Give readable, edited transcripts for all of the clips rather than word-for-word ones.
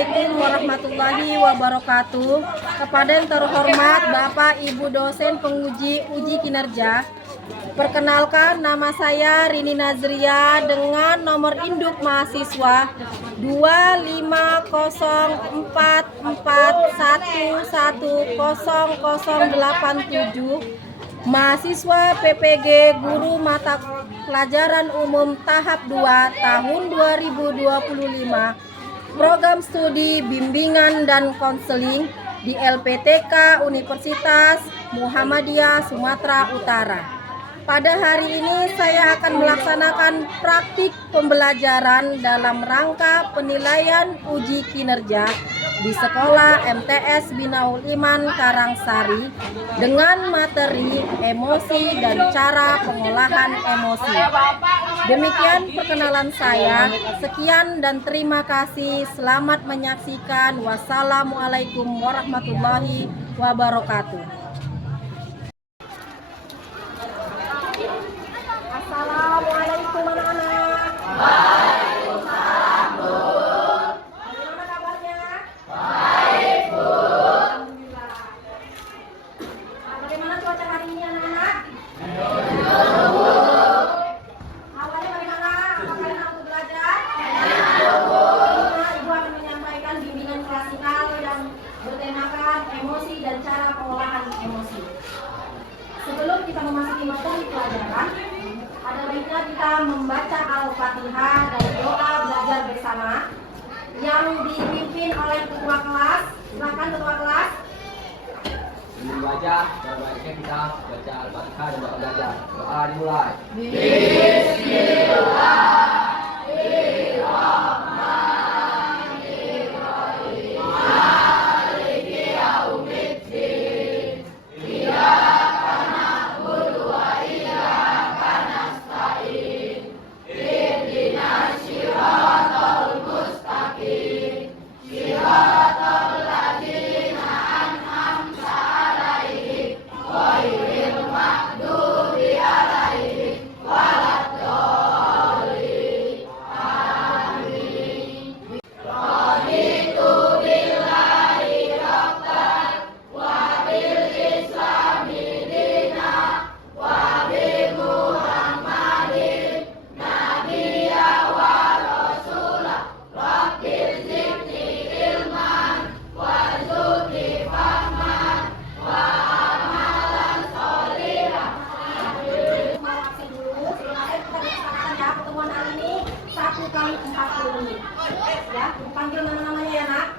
Assalamualaikum warahmatullahi wabarakatuh. Kepada yang terhormat Bapak Ibu dosen penguji uji kinerja, perkenalkan nama saya Rini Nazria dengan nomor induk mahasiswa 25044110087, mahasiswa PPG Guru Mata Pelajaran Umum tahap 2 tahun 2025, program studi bimbingan dan konseling di LPTK Universitas Muhammadiyah Sumatera Utara. Pada hari ini saya akan melaksanakan praktik pembelajaran dalam rangka penilaian uji kinerja di Sekolah MTS Binaul Iman Karangsari dengan materi emosi dan cara pengolahan emosi. Demikian perkenalan saya. Sekian dan terima kasih. Selamat menyaksikan. Wassalamualaikum warahmatullahi wabarakatuh. Assalamualaikum anak-anak. Waalaikumsalam, Bu. Bagaimana kabarnya? Baik, Bu. Alhamdulillah. Bagaimana cuaca hari ini anak-anak? Awalnya bagaimana? Apakah kalian untuk belajar? Ibu akan menyampaikan bimbingan klasikal yang bertemakan emosi dan cara pengolahan emosi. Sebelum kita memasuki materi pelajaran, ada baiknya kita membaca Al-Fatihah dan doa belajar bersama yang dipimpin oleh ketua kelas. Silakan ketua kelas. Sebelum belajar, baiknya kita baca Al-Fatihah dan doa belajar. Doa dimulai. Ya, panggil nama-namanya ya nak.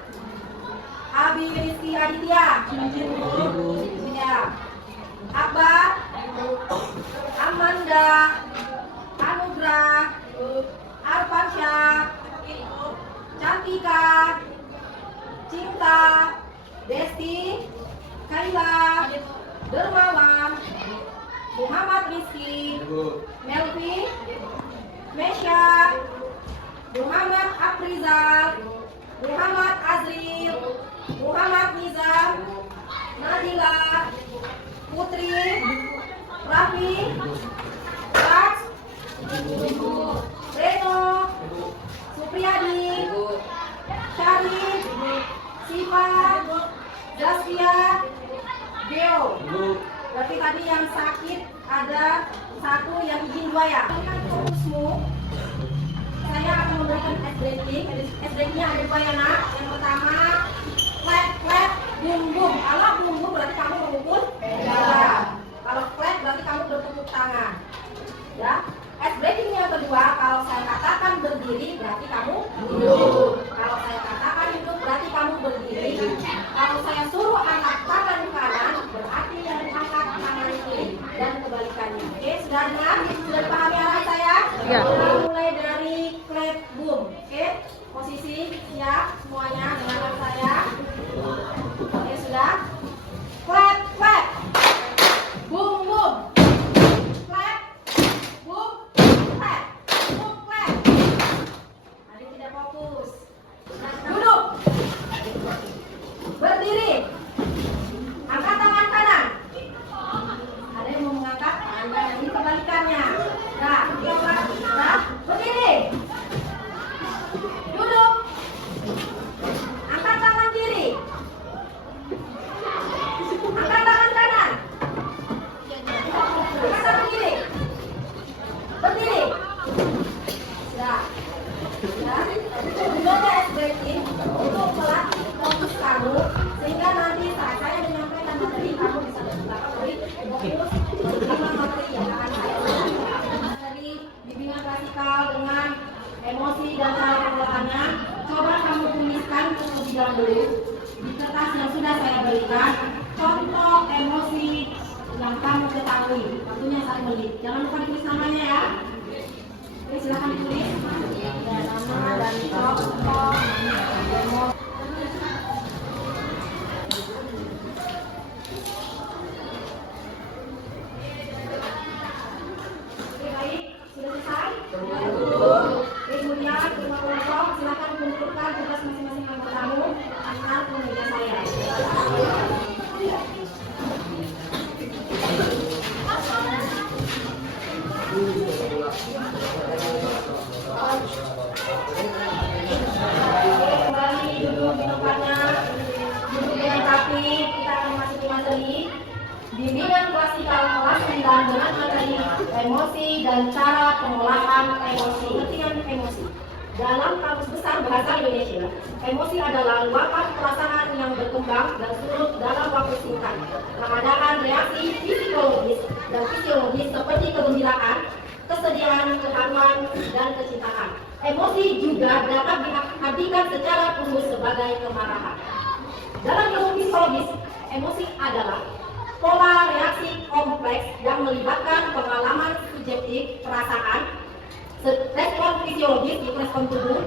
Abi Rizky Aditya, ya. Akbar, Amanda, Anugrah, Arfansyah, Cantika, Cinta, Desti, Kaila, Dermawan, Muhammad Rizky, Melvi, Mesya, Muhammad Afrizal, Muhammad Azril, Muhammad Nizam, Nadila, Putri, Raffi, Raj, Reno, Supriyadi, Syarif, Siva, Zaskia, Geo. Berarti tadi yang sakit ada satu, yang izin 2 ya. Fokusmu. Saya akan memberikan ice breaking. Ice breakingnya ada 2 ya nak. Yang pertama, clap clap boom boom. Kalau boom boom berarti kamu memukul tangan. Kalau clap berarti kamu bertepuk tangan. Ya. Ice breaking yang kedua, kalau saya katakan berdiri berarti kamu duduk. Kalau saya katakan duduk berarti kamu berdiri. Kalau saya suruh angkat tangan kanan berarti yang diangkat tangan kiri dan kebalikannya. Oke, sudah dengar? Sudah dipahami arah saya? Ya. Mulai dari clap boom. Oke, posisi siap semuanya dengarkan saya. Oke, sudah. Clap clap. Boom boom. Clap. Boom. Clap. Boom clap. Adik tidak fokus. Duduk. Berdiri. Angkat tangan kanan. Ada yang mau mengangkat tangan kanan, ini kebalikannya. Nah, berdiri. Duduk. terang dulu di kertas yang sudah saya berikan contoh emosi yang kamu ketahui. Waktunya 1 menit. Jangan lupa ditulis namanya ya. Oke, silakan ditulis. Ya, nama dan contoh emosi. Oke, baik. Sudah selesai? Kemudian, terima kasih. Silakan kumpulkan tugas masing-masing anggota agar ke meja saya. Kembali duduk di tempatnya, duduk dengan rapi. Kita akan memasuki materi bimbingan klasikal kelas 9 dengan materi emosi dan cara pengolahan emosi. Pengertian emosi. Dalam Kamus Besar Bahasa Indonesia, emosi adalah luapan perasaan yang berkembang dan surut dalam waktu singkat. Keadaan reaksi psikologis dan fisiologis seperti kegembiraan, kesedihan, keharuan, dan kecintaan. Emosi juga dapat diartikan secara khusus sebagai kemarahan. Dalam ilmu psikologis, emosi adalah pola reaksi kompleks yang melibatkan pengalaman subjektif, perasaan, respon fisiologis, respon tubuh,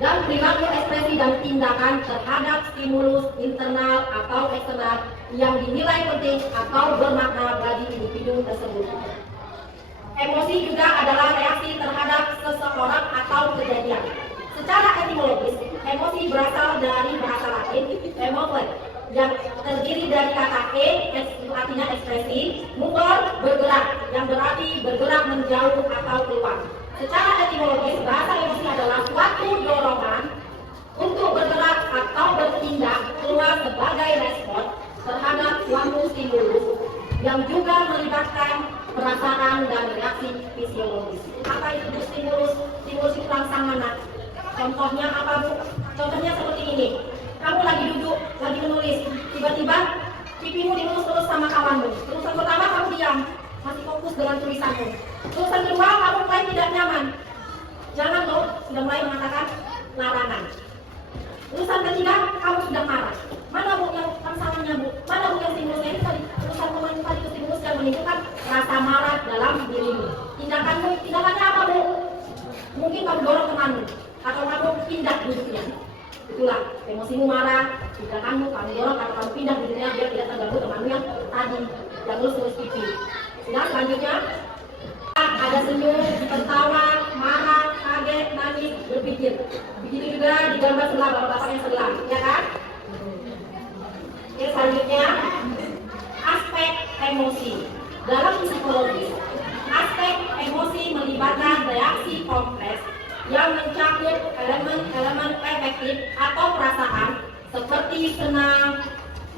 dan perilaku ekspresi dan tindakan terhadap stimulus internal atau eksternal yang dinilai penting atau bermakna bagi individu tersebut. Emosi juga adalah reaksi terhadap seseorang atau kejadian. Secara etimologis, emosi berasal dari bahasa Latin emotion yang terdiri dari kata itu artinya ekspresi, motor bergerak yang berarti bergerak menjauh atau keluar. Secara etimologis, bahasa emosi adalah suatu dorongan untuk bergerak atau bertindak keluar sebagai respon terhadap suatu stimulus yang juga melibatkan perasaan dan reaksi fisiologis. Apa itu stimulus? Stimulus itu rangsang mana? Contohnya apa, Bu? Contohnya seperti ini. Kamu lagi duduk, lagi menulis, tiba-tiba pipimu dilus-lus sama kawanmu. Tulisan pertama kamu diam, masih fokus dengan tulisanmu. Tulisan kedua kamu mulai tidak nyaman. Jangan loh, sudah mulai mengatakan larangan. Tulisan ketiga kamu sudah marah. Mana Bu yang salahnya, Bu? Mana Bu yang stimulusnya itu tadi? Tulisan kemarin tadi itu stimulus yang menimbulkan rasa marah dalam dirimu. Tindakannya apa, Bu? Mungkin kamu dorong temanmu atau kamu pindah duduknya. Itulah emosimu marah, tindakanmu kamu dorong atau kamu pindah duduknya biar tidak terganggu temanmu yang tadi yang lurus pipi. Nah, selanjutnya ada senyum, tertawa, marah, kaget, nangis, berpikir. Begitu juga di gambar sebelah, bapak-bapak yang sebelah, ya kan? Oke, selanjutnya aspek emosi. Dalam psikologi, aspek emosi melibatkan reaksi kompleks yang mencakup elemen-elemen efektif atau perasaan seperti senang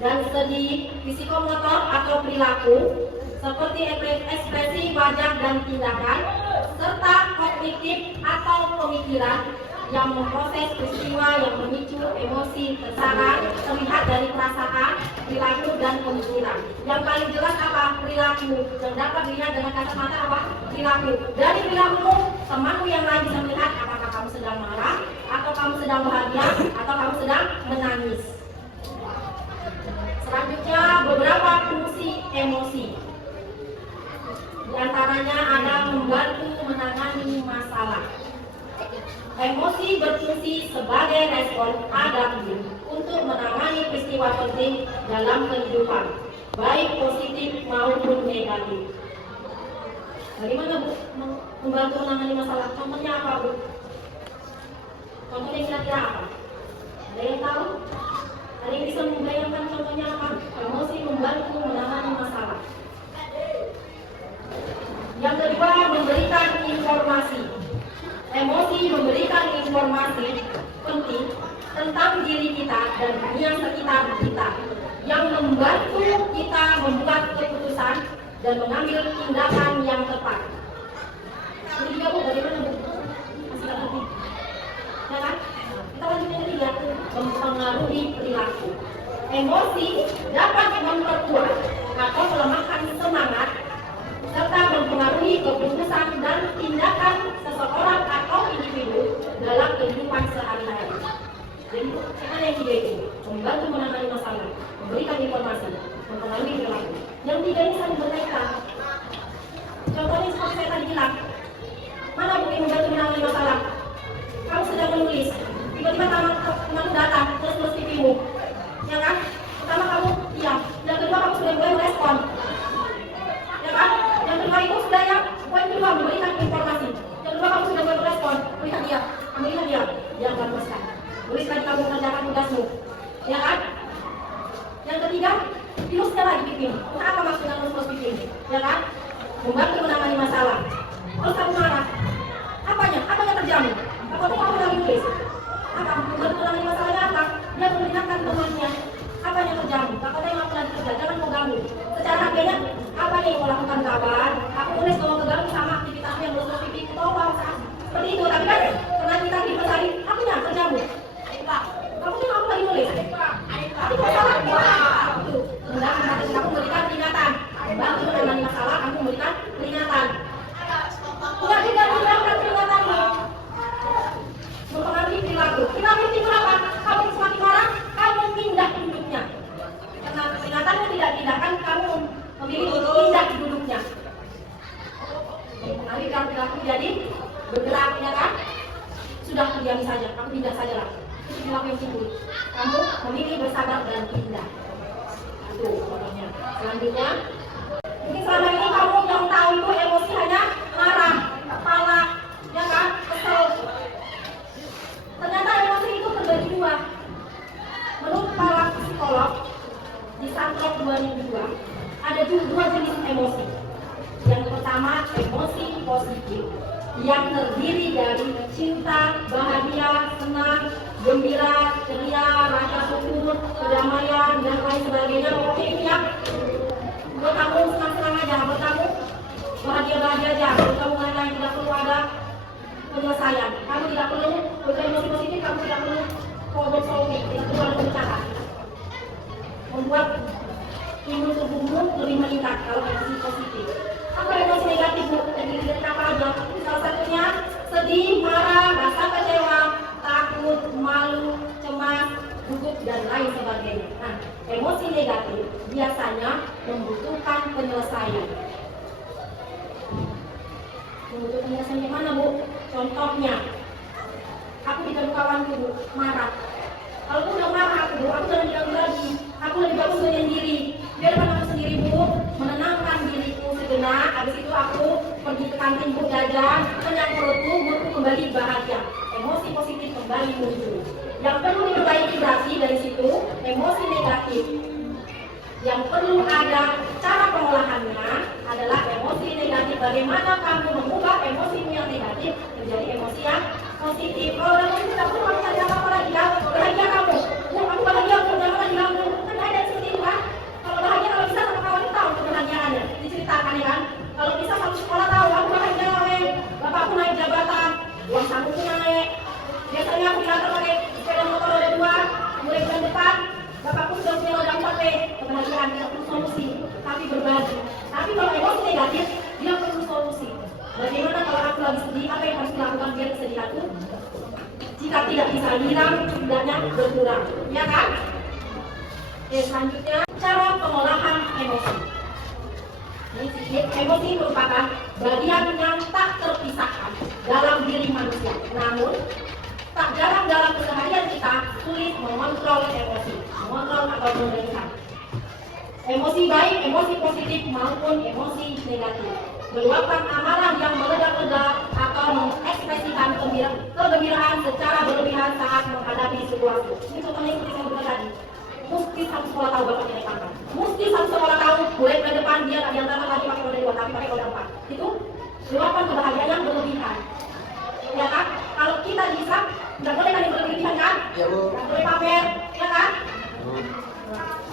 dan sedih, psikomotor atau perilaku seperti ekspresi wajah dan tindakan, serta kognitif atau pemikiran yang memproses peristiwa yang memicu emosi tersara terlihat dari perasaan, perilaku, dan pemikiran. Yang paling jelas apa? Perilaku. Yang dapat dilihat dengan kacamata apa? Perilaku. Dari perilaku, temanmu yang lain bisa melihat apakah kamu sedang marah, atau kamu sedang bahagia, atau kamu sedang menangis. Selanjutnya, beberapa fungsi emosi. Di antaranya ada membantu menangani masalah. Emosi berfungsi sebagai respon adaptif untuk menangani peristiwa penting dalam kehidupan, baik positif maupun negatif. Bagaimana, Bu, membantu menangani masalah? Contohnya apa, Bu? Contohnya kira-kira apa? Ada yang tahu? Ada yang bisa membayangkan contohnya apa? Emosi membantu menangani masalah. Yang kedua, memberikan informasi. Emosi memberikan informasi penting tentang diri kita dan dunia sekitar kita yang membantu kita membuat keputusan dan mengambil tindakan yang tepat. Ini juga, Bu, bagaimana, Bu? Masih tak ngerti? Ya kan? Kita lanjutkan ketiga, mempengaruhi perilaku. Emosi dapat memperkuat atau melemahkan semangat serta mempengaruhi keputusan dan tindakan seseorang atau individu dalam kehidupan sehari-hari. Jadi Mana yang tiga itu? Membantu menangani masalah, memberikan informasi, mempengaruhi perilaku. Yang tiga ini saling berkaitan. Contohnya seperti saya tadi bilang, mana bukti membantu menangani masalah? Kamu sedang menulis, tiba-tiba teman datang, terus pipimu, ya kan? Pertama kamu diam, yang kedua kamu sudah mulai merespon, ya kan? Yang kedua itu sudah yang poin kedua memberikan informasi. Yang kedua kamu sudah mulai merespon, melihat dia, dia akan teruskan. Tuliskan kamu mengerjakan tugasmu, ya kan? Yang ketiga, ilusnya lagi pipimu. Apa maksudnya terus pipimu, ya kan? Membantu menangani masalah. Terus kamu marah, apanya terjamu? Apa kamu lagi tulis? Apa membantu menangani masalahnya apa? Dia mengingatkan temannya. Apa yang terjadi? Kakaknya yang aku lagi kerja, jangan kau ganggu. Secara harganya, apa yang kau lakukan kawan? Aku tulis kalau keganggu sama aktivitasmu yang belum pipi, tolong sah. Seperti itu, tapi kan karena kita dipelajari, aku yang terjamu. Kamu tuh aku lagi nulis. Tapi kau salah, itu. Sedang kamu memberikan peringatan. Bantu menangani masalah, kamu memberikan peringatan. Bukan tidak memberikan peringatanmu. Mempengaruhi perilaku. Perilaku itu apa? Kamu semakin marah, kamu pindah duduknya. Karena peringatanmu tidak kan kamu memilih pindah duduknya. Mempengaruhi perilaku jadi bergerak, ya kan? Sudah diam saja, kamu pindah saja lah. Itu perilaku yang simpul. Kamu memilih bersabar dan pindah. Itu contohnya. Selanjutnya, mungkin selama ini kamu yang tahu itu emosi hanya marah, kepala, ya kan? Kesel. Ternyata emosi itu terbagi dua. Menurut para psikolog di Santrop 2002 ada dua jenis emosi. Yang pertama emosi positif yang terdiri dari cinta, bahagia, senang, gembira, ceria, rasa syukur, kedamaian dan lain sebagainya. Oke ini ya. Buat kamu senang-senang aja, buat kamu bahagia-bahagia aja, buat kamu lain-lain tidak perlu ada penyelesaian. Kamu tidak perlu emosi positif, kamu tidak perlu problem solving, tidak perlu ada pemecahan. Membuat imun tubuhmu lebih meningkat kalau emosi positif. Apa emosi negatif bu? Terdiri dari apa aja? Salah satunya sedih, marah, rasa kecewa, takut, malu, cemas, gugup dan lain sebagainya. Nah, emosi negatif biasanya membutuhkan penyelesaian. Membutuhkan penyelesaian yang mana bu? Contohnya, aku ditemu kawanku bu, marah. Kalau aku udah marah aku jangan diganggu lagi. Aku lebih bagus menyendiri. Biarkan aku sendiri bu, menenangkan diriku sejenak. Habis itu aku pergi ke kantin bu jajan, kenyang perutku kembali bahagia. Emosi positif kembali muncul. Yang perlu diperbaiki berarti dari situ emosi negatif. Yang perlu ada cara pengolahannya adalah emosi negatif. Bagaimana kamu mengubah emosimu yang negatif menjadi emosi yang positif. Kalau emosi tidak perlu kamu cari apa lagi ya? Bahagia kamu. Aku bahagia, aku jangan lagi kamu. Kan ada seperti itu kan? Kalau bahagia kalau bisa sama kawan tahu kebahagiaannya, diceritakan ya kan? Kalau bisa satu sekolah tahu, aku bahagia oleh bapakku naik jabatan, uang sakuku naik. Biasanya aku diantar oleh sepeda motor roda 2, mulai bulan depan. Bapakku sudah punya roda 4, kebahagiaan tidak perlu solusi, tapi berbagi. Tapi kalau emosi negatif, dia perlu solusi. Bagaimana kalau aku lagi sedih, apa yang harus dilakukan biar kesedihanku? Jika tidak bisa hilang, setidaknya berkurang, ya kan? Oke, selanjutnya cara pengolahan emosi. Emosi merupakan bagian yang tak terpisahkan dalam diri manusia. Namun, tak jarang dalam keseharian kita sulit mengontrol emosi, mengontrol atau mengendalikan. Emosi baik, emosi positif maupun emosi negatif. Meluapkan amarah yang meledak-ledak atau mengekspresikan kegembiraan secara berlebihan saat menghadapi situasi. Ini contohnya seperti saya bilang tadi. Mesti satu sekolah tahu bapak naik pangkat. Mesti satu sekolah tahu boleh ke depan dia tak diantarkan lagi pakai roda 2 tapi pakai roda 4. Itu meluapkan kebahagiaan yang berlebihan. Ya kan? Kalau kita bisa, nggak boleh kan yang berlebihan kan? Ya bu. Nggak boleh pamer, ya kan?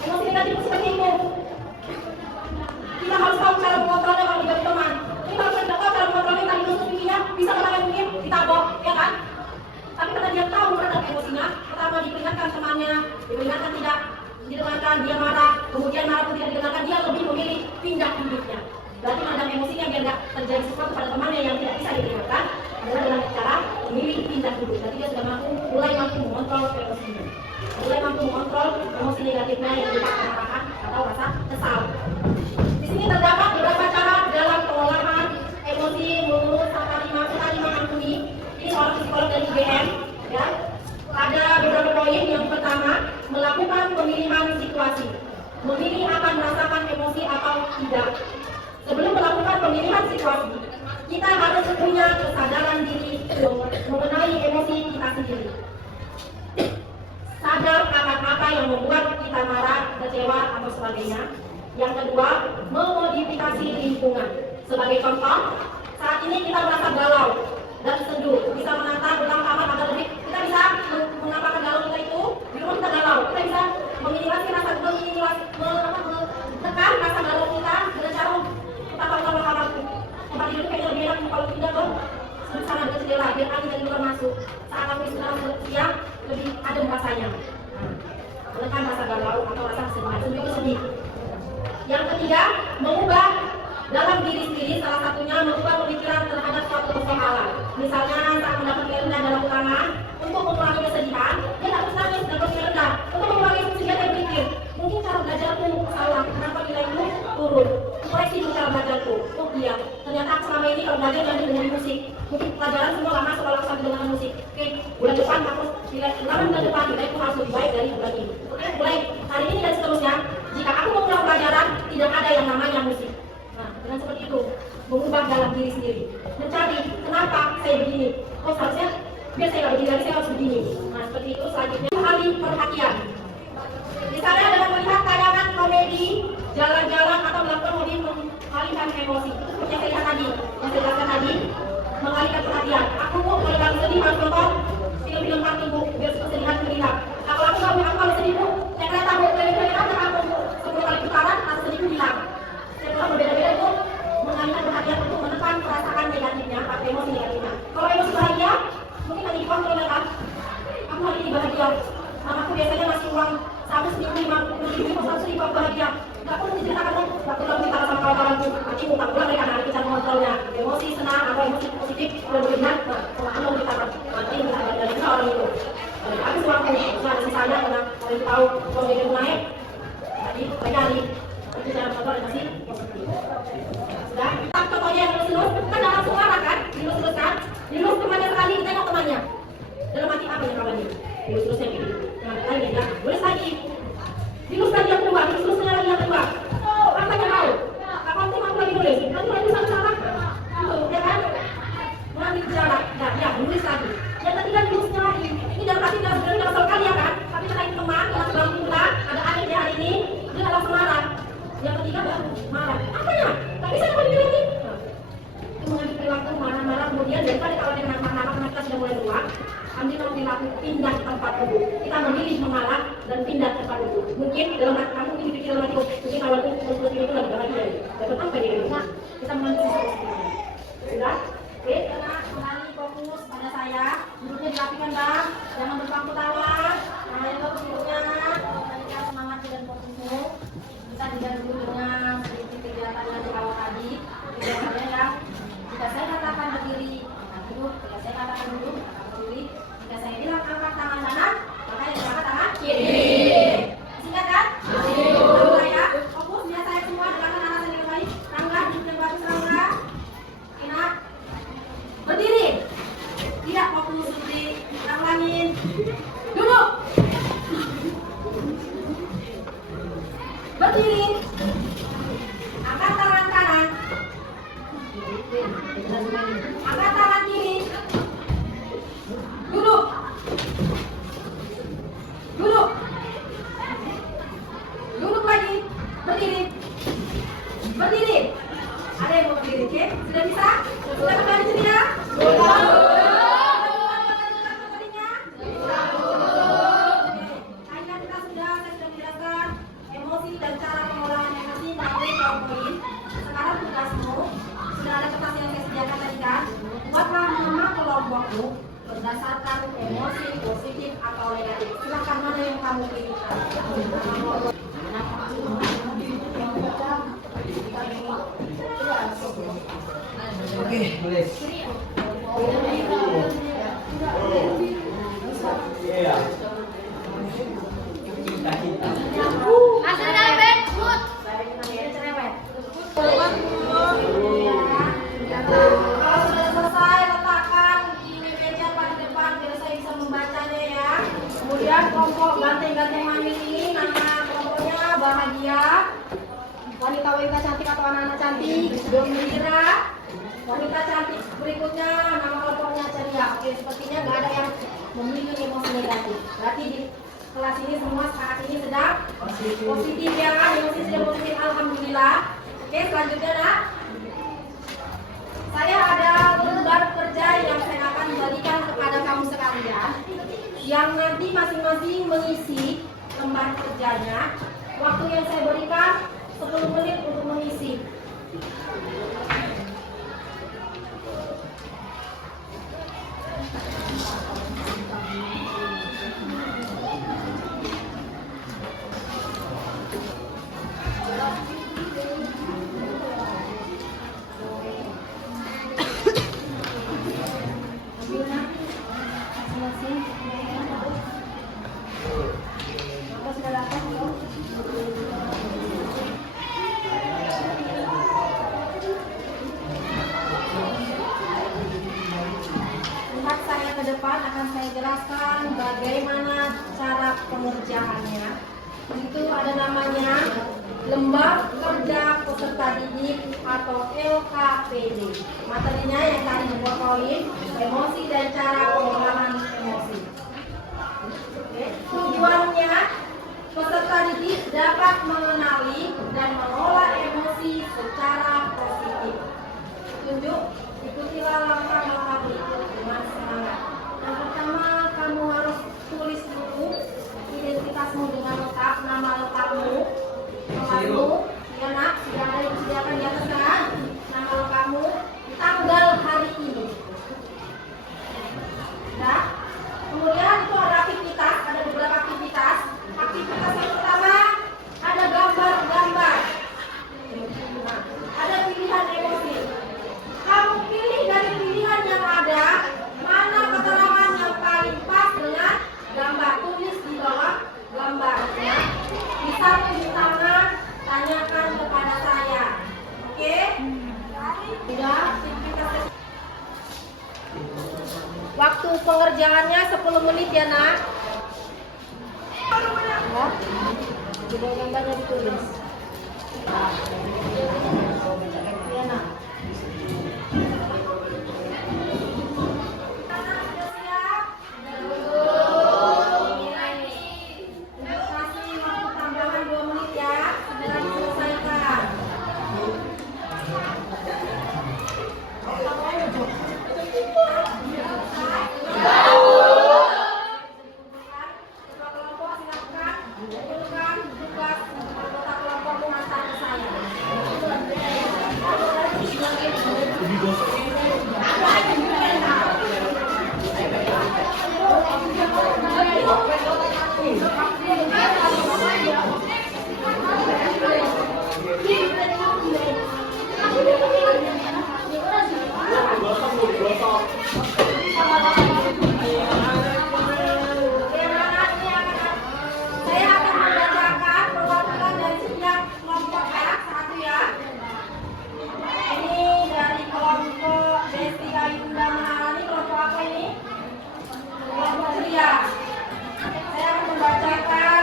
Emosi negatif seperti itu. Kita harus tahu cara mengontrolnya kalau tidak teman. Kita harus tahu cara mengontrolnya tadi nusuk pipinya, bisa kemarin mungkin ditabok, ya kan? Tapi karena dia tahu meredam emosinya, pertama diperingatkan temannya, diperingatkan tidak didengarkan, dia marah, kemudian marah pun tidak didengarkan, dia lebih memilih pindah duduknya. Berarti meredam emosinya biar nggak terjadi sesuatu pada temannya yang tidak bisa diperingatkan adalah dengan cara memilih pindah duduk. Berarti dia sudah mulai mampu mengontrol emosinya. Mulai mampu mengontrol emosi negatifnya yang berupa kemarahan atau rasa kesal. Di sini terdapat beberapa cara dalam pengolahan emosi menurut Saparima Antuni. Ini seorang psikolog dari UGM. Ya. Ada beberapa poin. Yang pertama, melakukan pemilihan situasi. Memilih akan merasakan emosi atau tidak. Sebelum melakukan pemilihan situasi, kita harus punya kesadaran diri mengenai emosi kita sendiri. Sadar akan apa yang membuat kita marah, kecewa, atau sebagainya. Yang kedua, memodifikasi lingkungan. Sebagai contoh, saat ini kita merasa galau dan sendu, bisa menata belang kamar agak lebih. Kita bisa mengapakan galau kita itu, di rumah kita galau. Kita bisa meminimasi rasa menekan rasa galau kita dengan cara kita tahu kamar tempat tidur kayaknya lebih enak kalau tidak dong. Sana dengan jendela biar angin dari luar masuk. Saat aku istirahat siang lebih adem rasanya. Menekan rasa galau atau rasa kesedihan. Sendu itu sedih. Yang ketiga, mengubah dalam diri sendiri, salah satunya mengubah pemikiran terhadap suatu persoalan. Misalnya saat mendapat nilai rendah dalam ulangan, untuk mengurangi kesedihan, dia harus nangis dapat nilai rendah. Untuk mengurangi kesedihan, dia berpikir, mungkin cara belajarku salah, kenapa nilaiku turun. Koreksi cara belajarku. Oh iya, ternyata selama ini kalau belajar dan dengan musik, mungkin pelajaran semua nggak masuk kalau sampai dengan musik. Oke, bulan depan harus nilai bulan depan nilaiku harus lebih baik dari bulan ini. Oke, mulai hari ini dan seterusnya, jika aku mengulang pelajaran, tidak ada yang namanya musik. Nah, dengan seperti itu, mengubah dalam diri sendiri, mencari kenapa saya begini. Oh seharusnya biar saya nggak begini lagi, saya harus begini. Nah seperti itu. Selanjutnya, alih perhatian. Misalnya dengan melihat tayangan komedi, jalan-jalan atau melakukan hobi mengalihkan emosi. Itu seperti yang saya lihat tadi, yang saya jelaskan tadi, mengalihkan perhatian. Aku kalau lagi sedih harus nonton film-film kartun bu, biar kesedihan terlihat. Nah, kalau aku kalau sedih bu, saya kena tahu keliling-keliling aja aku 10 kali putaran, rasa sedihku hilang. Saya pulang berbeda-beda itu mengalihkan perhatian untuk menekan perasaan negatifnya atau emosi negatifnya. Kalau emosi bahagia, mungkin lagi dikontrol kan. Aku hari ini bahagia. Mamaku biasanya ngasih uang 150.000 atau 100.000 aku bahagia. Gak perlu diceritakan dong, gak perlu bicara sama kawan-kawanku. Nanti muka pulang mereka nanti bisa mengontrolnya. Emosi senang atau emosi positif berlebihan, nah kalau diceritakan nanti bisa dari orang itu. Aku uangku, nah misalnya karena orang itu tahu uang dia naik, jadi mereka hari itu cara mengontrol emosi positif. Sudah, contohnya yang lulus kan gak langsung marah kan, dilus-lus kan, dilus temannya sekali, ditengok temannya. Dalam hati apa yang kawannya? Dilus-lusnya gitu. Jangan lagi ya, lulus lagi. Dilus lagi yang kedua, dilus-lusnya lagi yang kedua. Oh, apanya mau? Apa nanti mampu lagi nulis? Nanti lagi satu salah. Gitu, ya kan? Nanti bicara, nah ya, nulis lagi. Yang ketiga dilusnya lagi. Ini dalam hati dalam sebenarnya dalam sekali ya kan? Tapi karena ini teman, yang sedang pula, ada adik di hari ini, dia langsung marah. Yang ketiga baru marah. Apanya? Tak bisa apa dibilang ini? Itu mengambil perilaku marah-marah, kemudian daripada kalau dia marah-marah karena kita sudah mulai tua, ambil perilaku pindah tempat duduk. Kita memilih mengalah dan pindah tempat duduk. Mungkin dalam hati kamu ini dipikir dalam hati, mungkin kawan itu lagi bahagia dari. Dapat apa dia? Nah, kita mengambil sesuatu. Sudah? Oke, karena kembali fokus pada saya. Duduknya dirapikan bang, jangan berpangku tawa. Nah, itu duduknya, tadikan semangat dan fokusmu. Bisa diganti duduknya sedikit kegiatan yang dikawal tadi. Kegiatannya ya. Jika saya katakan berdiri, duduk. Jika saya katakan duduk, berdiri. Jika saya bilang angkat tangan kanan, maka yang angkat tangan kiri. Singkat kan? Mulai ya. Fokus biar saya semua dengan anak saya dengan baik. Rangga, duduk yang bagus Rangga. Ingat. Berdiri. Tidak fokus berdiri. Kita ulangin. Duduk. Berdiri. Angkat tangan kanan. Angkat tangan kiri. Duduk. Duduk. Duduk lagi. Berdiri. Berdiri. Ada yang mau berdiri, oke? Sudah bisa? Sudah kembali sini ya? Berdasarkan emosi positif atau negatif. Silakan mana yang kamu pilih. Oke, boleh. Iya. gantung hamil ini nama kelompoknya bahagia. Wanita-wanita cantik atau anak-anak cantik, gembira. Wanita cantik berikutnya nama kelompoknya ceria. Oke, sepertinya nggak ada yang memiliki emosi negatif. Berarti di kelas ini semua saat ini sedang positif ya, emosi sedang positif. Alhamdulillah. Oke, selanjutnya nak. Saya ada lembar kerja yang saya akan berikan kepada kamu sekalian, yang nanti masing-masing mengisi lembar kerjanya. Waktu yang saya berikan 10 menit untuk mengisi. Lihat saya ke depan, akan saya jelaskan bagaimana cara pengerjaannya. Itu ada namanya lembar kerja peserta didik atau LKPD. Materinya yang tadi dipotoin, emosi dan cara pengolahan emosi. Oke. Tujuannya peserta didik dapat mengenali dan mengolah emosi secara positif. Tunjuk, ikutilah langkah-langkah berikut dengan semangat. Yang pertama, kamu harus tulis dulu identitasmu dengan lengkap, nama lengkapmu, nomormu, ya nak, sudah ada yang disediakan di atas kan? Nama lengkapmu, tanggal hari ini. Ya. Kemudian itu ada aktivitas, ada beberapa aktivitas. Aktivitas yang pertama ada gambar-gambar. Nah, ada pilihan emosi. Kamu pilih dari pilihan yang ada, mana keterangan yang paling pas dengan gambar. Tulis di bawah gambarnya. Bisa tunjuk tangan, tanyakan kepada saya. Oke? Sudah? Waktu pengerjaannya 10 menit ya nak. Ya, coba gambarnya ditulis. Ya nak. Kasih waktu tambahan 2 menit ya. Segera diselesaikan. Saya akan membacakan perwakilan dari setiap kelompok ya, satu ya. Ini dari kelompok Desti Ayunda Maharani, kelompok apa ini? Kelompok pria. Saya akan membacakan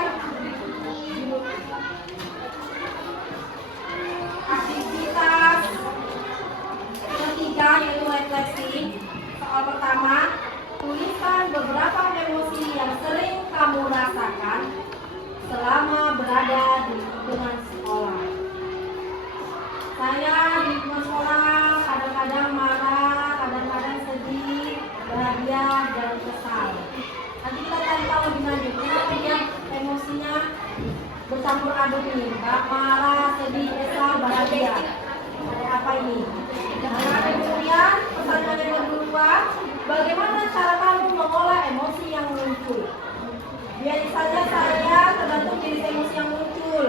aktivitas ketiga yaitu refleksi. Soal pertama, tuliskan beberapa emosi yang sering kamu rasakan selama berada di lingkungan sekolah. Saya di lingkungan sekolah kadang-kadang marah, kadang-kadang sedih, bahagia, dan kesal. Nanti kita cari tahu lebih lanjut. Kenapa dia emosinya bercampur aduk ini? Marah, sedih, kesal, bahagia. Ada apa ini? Nah, kemudian pertanyaan yang kedua, bagaimana cara kamu mengolah emosi yang muncul? Biasanya saya tergantung jenis emosi yang muncul.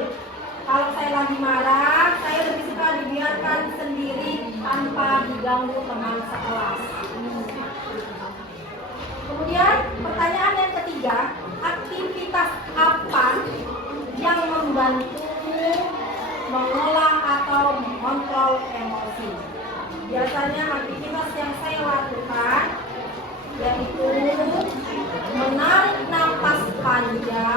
Kalau saya lagi marah, saya lebih suka dibiarkan sendiri tanpa diganggu teman sekelas. Kemudian pertanyaan yang ketiga, aktivitas apa yang membantumu mengolah atau mengontrol emosi? Biasanya aktivitas yang saya lakukan yaitu menarik nafas jawaban dia.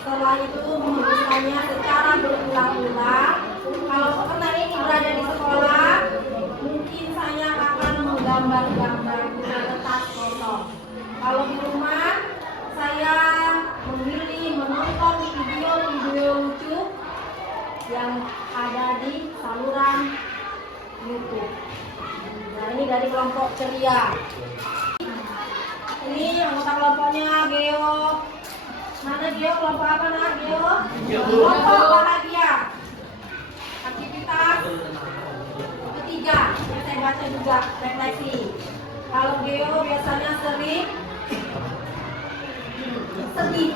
Setelah itu menuliskannya secara berulang-ulang. Kalau karena ini berada di sekolah, mungkin saya akan menggambar-gambar di kertas kosong. Kalau di rumah, saya memilih menonton video-video lucu yang ada di saluran YouTube. Nah, ini dari kelompok ceria. Ini anggota kelompoknya Geo. Mana Geo? Kelompok apa nak Geo? Kelompok bahagia. Aktivitas ketiga yang saya baca juga refleksi. Kalau Geo biasanya sering sedih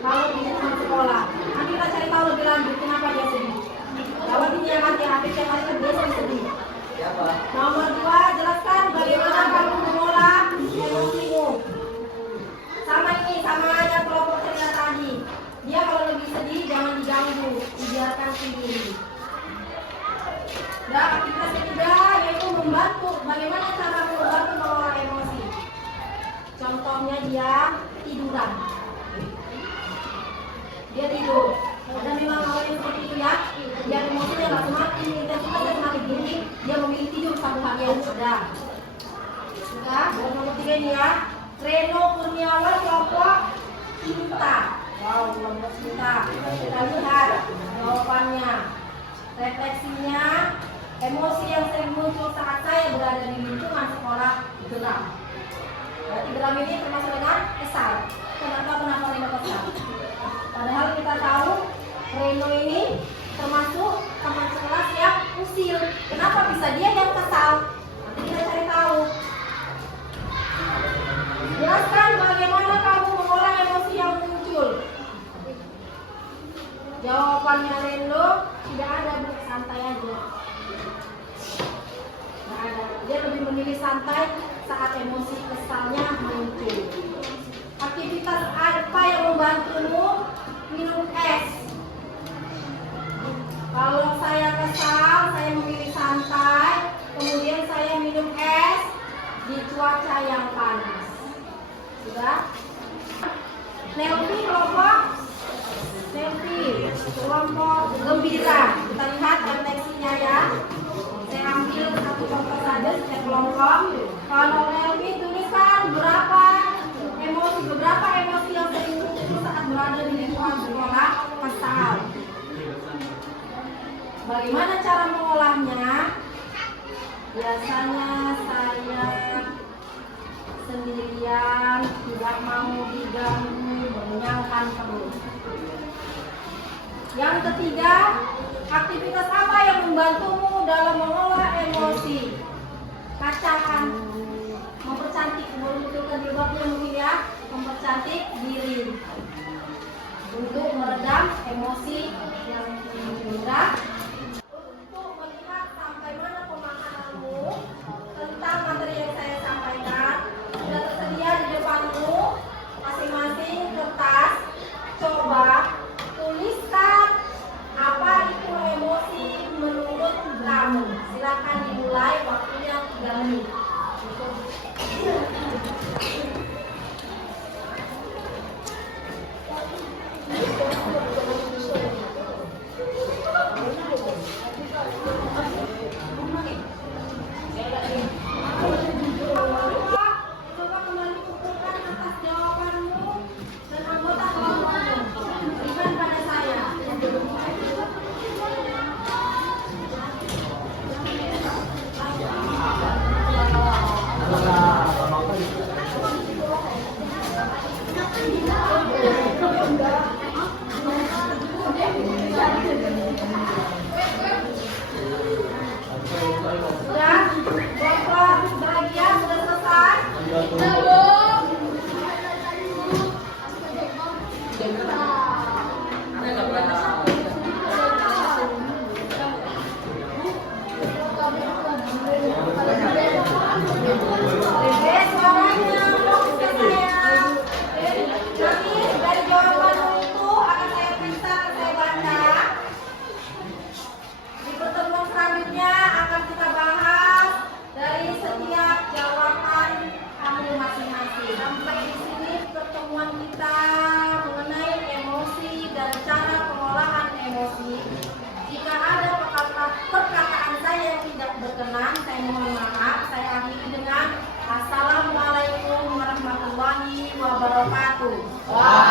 kalau di sekolah. Nanti kita cari tahu lebih lanjut kenapa dia sedih. Kalau dia hati-hati tiap hari dia sedih. Nomor 2, jelaskan bagaimana kamu mengolah emosimu. Sama ini, sama yang kelompok ceria tadi. Dia kalau lebih sedih jangan diganggu, dibiarkan sendiri. Dan aktivitas ketiga yaitu membantu. Bagaimana cara membantu mengolah emosi? Contohnya dia tiduran. Dia tidur. Dan memang awalnya seperti itu ya. Dia emosinya nggak semakin intensitasnya semakin tinggi. Dia memilih tidur satu harian sudah. Sudah. Dan nomor 3 ini ya. Reno Kurniawan kelompok cinta. Wow, kelompok cinta. Kita lihat jawabannya. Refleksinya, emosi yang sering muncul saat saya berada di lingkungan sekolah geram. Berarti geram ini termasuk dengan kesal. Kenapa Reno kesal? Padahal kita tahu Reno ini termasuk teman sekelas yang usil. Kenapa bisa dia yang kesal? Nanti kita cari tahu. Jelaskan bagaimana kamu mengolah emosi yang muncul. Jawabannya Reno tidak ada, Bu, santai aja. Tidak ada. Dia lebih memilih santai saat emosi kesalnya muncul. Aktivitas apa yang membantumu? Minum es. Kalau saya kesal, saya memilih santai. Kemudian saya minum es di cuaca yang panas. Sudah? Nelvi kelompok gembira. Kita lihat refleksinya ya. Saya ambil satu contoh saja setiap kelompok. Kalau Nelvi tuliskan beberapa emosi yang sering muncul saat berada di lingkungan sekolah kesal. Bagaimana cara mengolahnya? Biasanya saya sendirian, tidak mau diganggu, mengenyangkan perut. Yang ketiga, aktivitas apa yang membantumu dalam mengolah emosi? Kacakan, mempercantik, menunjukkan jilbabnya mungkin ya, mempercantik diri untuk meredam emosi yang muncul. Untuk melihat sampai mana pemahamanmu tentang materi yang saya sampaikan, sudah tersedia di depanmu masing-masing kertas. Coba tuliskan apa itu emosi menurut kamu. Silakan dimulai, waktunya 3 menit. Coba kembali kumpulkan atas jawabanmu dan anggota kelompokmu. Berikan pada saya. Sudah? Kelompok bahagia sudah selesai? Nanti dari jawaban itu akan saya periksa, akan saya baca. wabarakatuh.